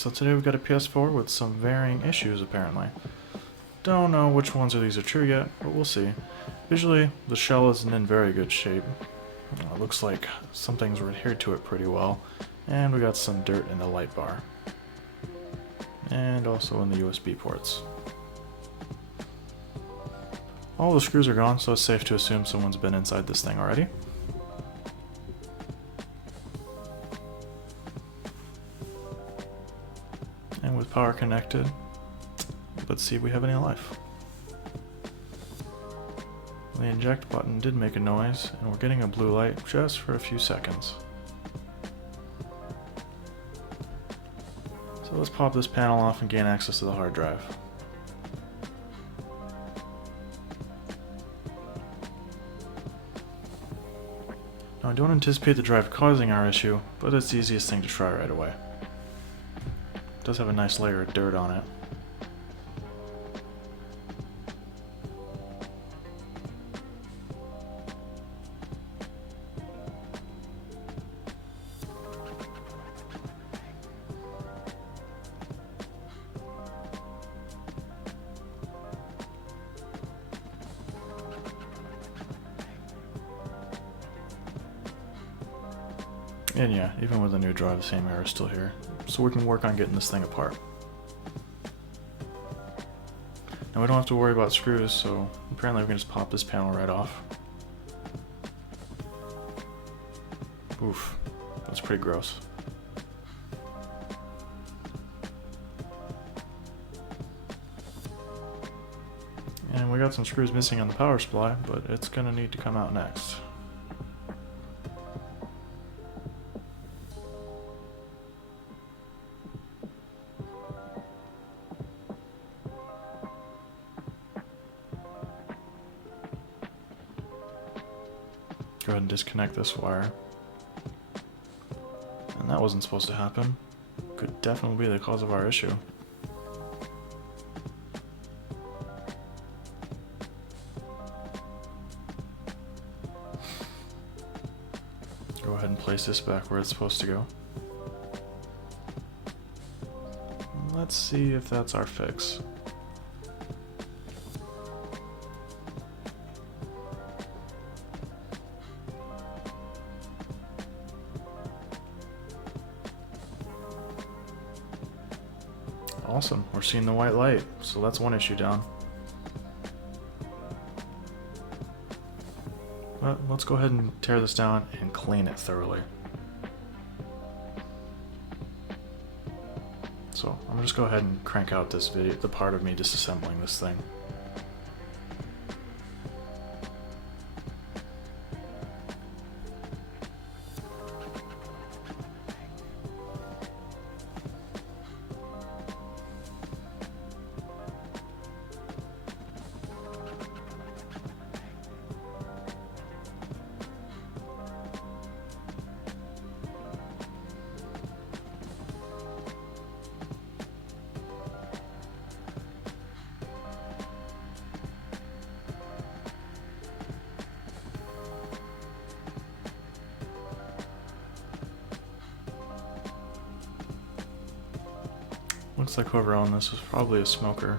so today we've got a PS4 with some varying issues apparently. Don't know which ones of these are true yet, but we'll see. Visually, the shell isn't in very good shape. Looks like some things were adhered to it pretty well, and we got some dirt in the light bar. And also in the USB ports. All the screws are gone, so it's safe to assume someone's been inside this thing already. And with power connected, let's see if we have any life. The eject button did make a noise, and we're getting a blue light just for a few seconds. So let's pop this panel off and gain access to the hard drive. Now I don't anticipate the drive causing our issue, but it's the easiest thing to try right away. It does have a nice layer of dirt on it. And yeah, even with a new drive, the same error is still here. So we can work on getting this thing apart. Now we don't have to worry about screws, so apparently we can just pop this panel right off. Oof, that's pretty gross. And we got some screws missing on the power supply, but it's gonna need to come out next. Go ahead and disconnect this wire. And that wasn't supposed to happen. Could definitely be the cause of our issue. Go ahead and place this back where it's supposed to go. Let's see if that's our fix. Awesome, we're seeing the white light, so that's one issue down. But let's go ahead and tear this down and clean it thoroughly. So I'm gonna just go ahead and crank out this video, the part of me disassembling this thing. Looks like whoever owned this was probably a smoker.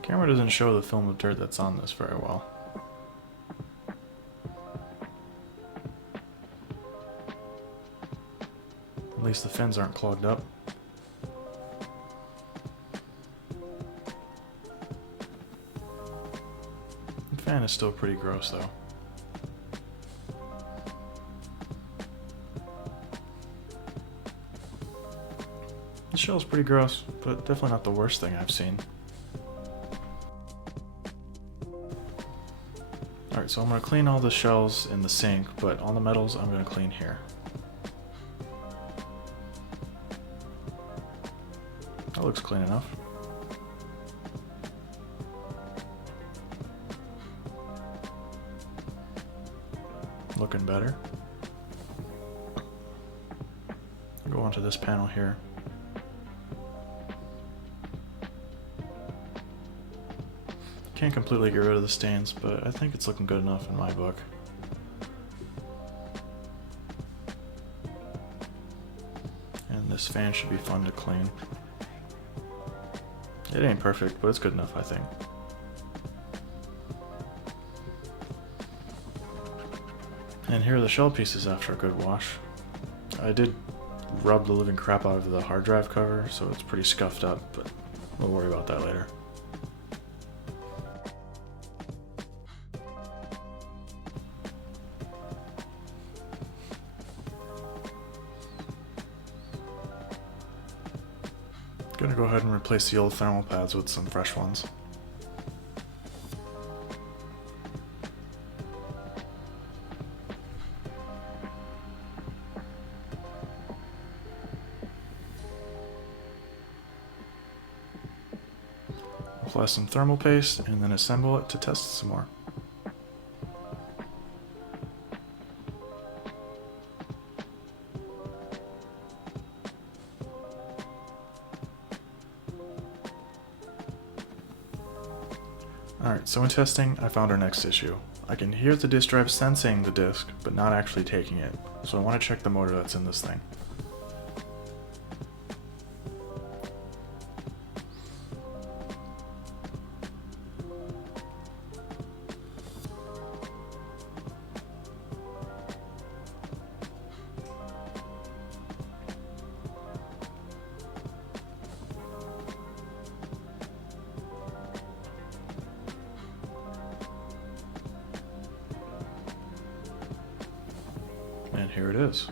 Camera doesn't show the film of dirt that's on this very well. At least the fins aren't clogged up. The fan is still pretty gross though. The shell's pretty gross, but definitely not the worst thing I've seen. Alright, so I'm going to clean all the shells in the sink, but all the metals I'm going to clean here. That looks clean enough. Looking better. Go onto this panel here. can't completely get rid of the stains, but I think it's looking good enough in my book. And this fan should be fun to clean. It ain't perfect, but it's good enough, I think. And here are the shell pieces after a good wash. I did rub the living crap out of the hard drive cover, so it's pretty scuffed up, but we'll worry about that later. Gonna go ahead and replace the old thermal pads with some fresh ones. Apply some thermal paste and then assemble it to test it some more. Alright, so in testing, I found our next issue. I can hear the disk drive sensing the disk, but not actually taking it, so I want to check the motor that's in this thing. And here it is.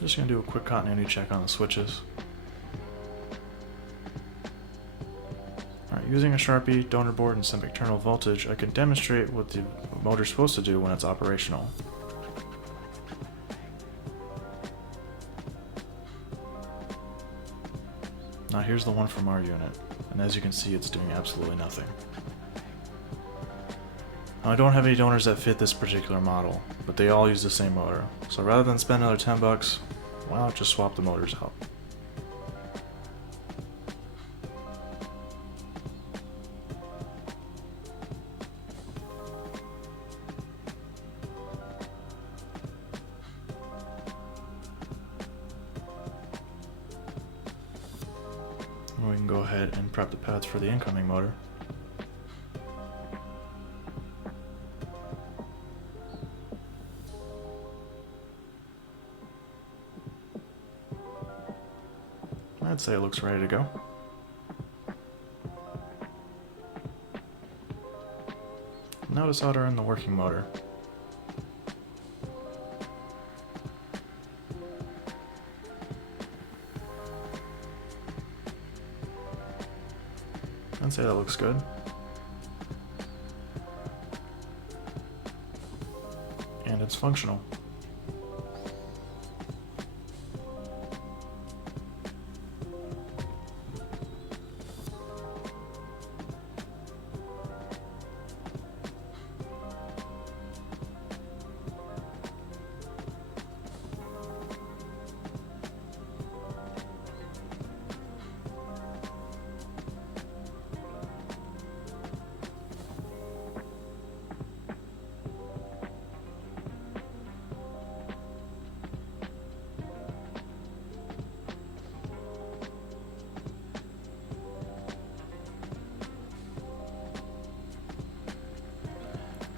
Just gonna do a quick continuity check on the switches. Alright, using a Sharpie, donor board, and some external voltage, I can demonstrate what the motor's supposed to do when it's operational. Now here's the one from our unit, and as you can see, it's doing absolutely nothing. Now, I don't have any donors that fit this particular model, but they all use the same motor, so rather than spend another 10 bucks, why not just swap the motors out? We can go ahead and prep the pads for the incoming motor. I'd say it looks ready to go. Now to solder in the working motor. I'd say that looks good. And it's functional.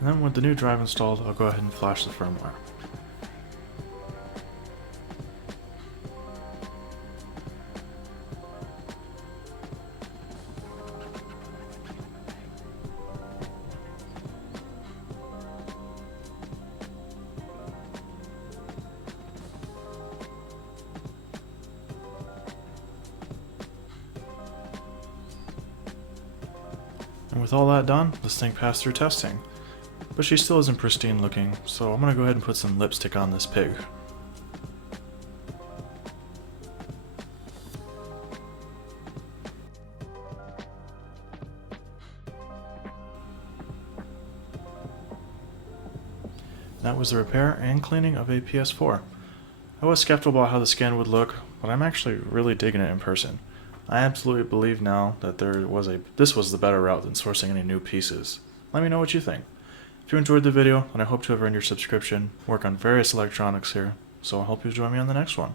And then with the new drive installed, I'll go ahead and flash the firmware. And with all that done, this thing passed through testing. But she still isn't pristine looking, so I'm gonna go ahead and put some lipstick on this pig. That was the repair and cleaning of a PS4. I was skeptical about how the scan would look, but I'm actually really digging it in person. I absolutely believe now that this was the better route than sourcing any new pieces. Let me know what you think. If you enjoyed the video, then I hope to have earned your subscription, work on various electronics here, so I hope you join me on the next one.